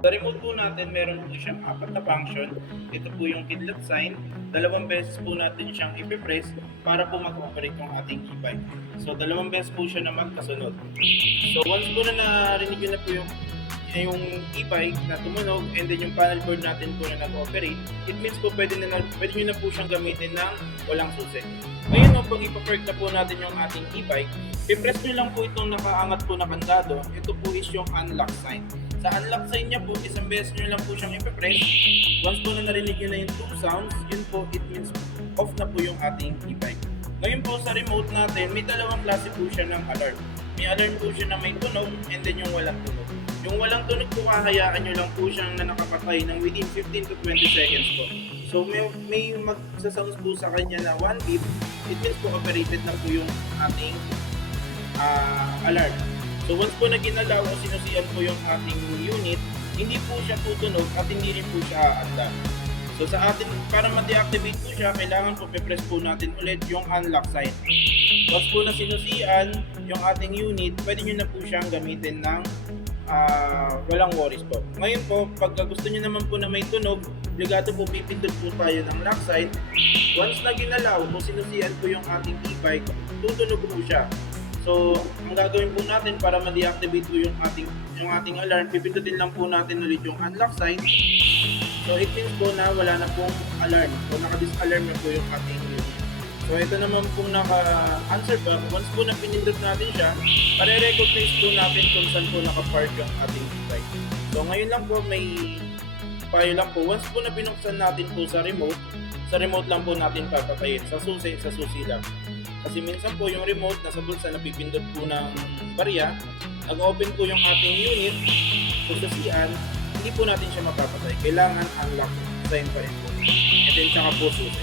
Sa remote po natin, meron po siyang apat na function. Ito po yung kidlat sign. Dalawang beses po natin siyang ipipress para po mag-operate yung ating e-bike. So, dalawang beses po siya na magkasunod. So, once po na narinig yun na po yung e-bike na tumunog and then yung panel board natin po na nag-operate, it means po pwede nyo na po siyang gamitin ng walang susi. Ngayon no, pag ipapark na po natin yung ating e-bike, i-press nyo lang po itong nakaangat po na kandado. Ito po is yung unlock sign. Sa unlock sign niya po, isang beses nyo lang po siyang i-press. Once po na narinig nyo na yung two sounds, yun po, it means off na po yung ating e-bike. Ngayon po sa remote natin, may dalawang klase po siya ng alarm. May alarm po siya na may tunog and then yung walang tunog. Yung walang tunog po, hahayaan nyo lang po siyang na nakapatay ng within 15 to 20 seconds po. So may magsasounds po sa kanya na 1 beep, it means po operated na po yung ating alarm. So once po na ginalaw o sinusiyan po yung ating unit, hindi po siya tutunog at hindi rin po siya aanda. So sa atin, para ma-deactivate po siya, kailangan po pe-press po natin ulit yung unlock sign. Once po na sinusiyan yung ating unit, pwede nyo na po siyang gamitin ng walang worries po. Ngayon po, pagka gusto nyo naman po na may tunog, obligado po pipindot po tayo ng lock sign. Once na ginalaw o sinusiyan po yung ating e-bike, tutunog po siya. So, ang gagawin po natin para ma-deactivate po yung ating alarm, pipindutin lang po natin ulit yung unlock sign. So, it means po na wala na pong alarm. So, naka-disalarm na po yung ating unit. So, ito naman pong naka-answer back. Once po na pinindot natin siya, pare-recognize po natin kung saan po naka-park yung ating e-bike. So, ngayon lang po may payo lang po. Once po na binuksan natin po sa remote lang po natin papatayin. Sa susi lang. Kasi minsan po yung remote nasa bulsa, napipindot po ng barya, nag-open po yung ating unit, susasian, hindi po natin siya mapapatay. Kailangan unlock sign pa rin po. And then, tsaka po susi.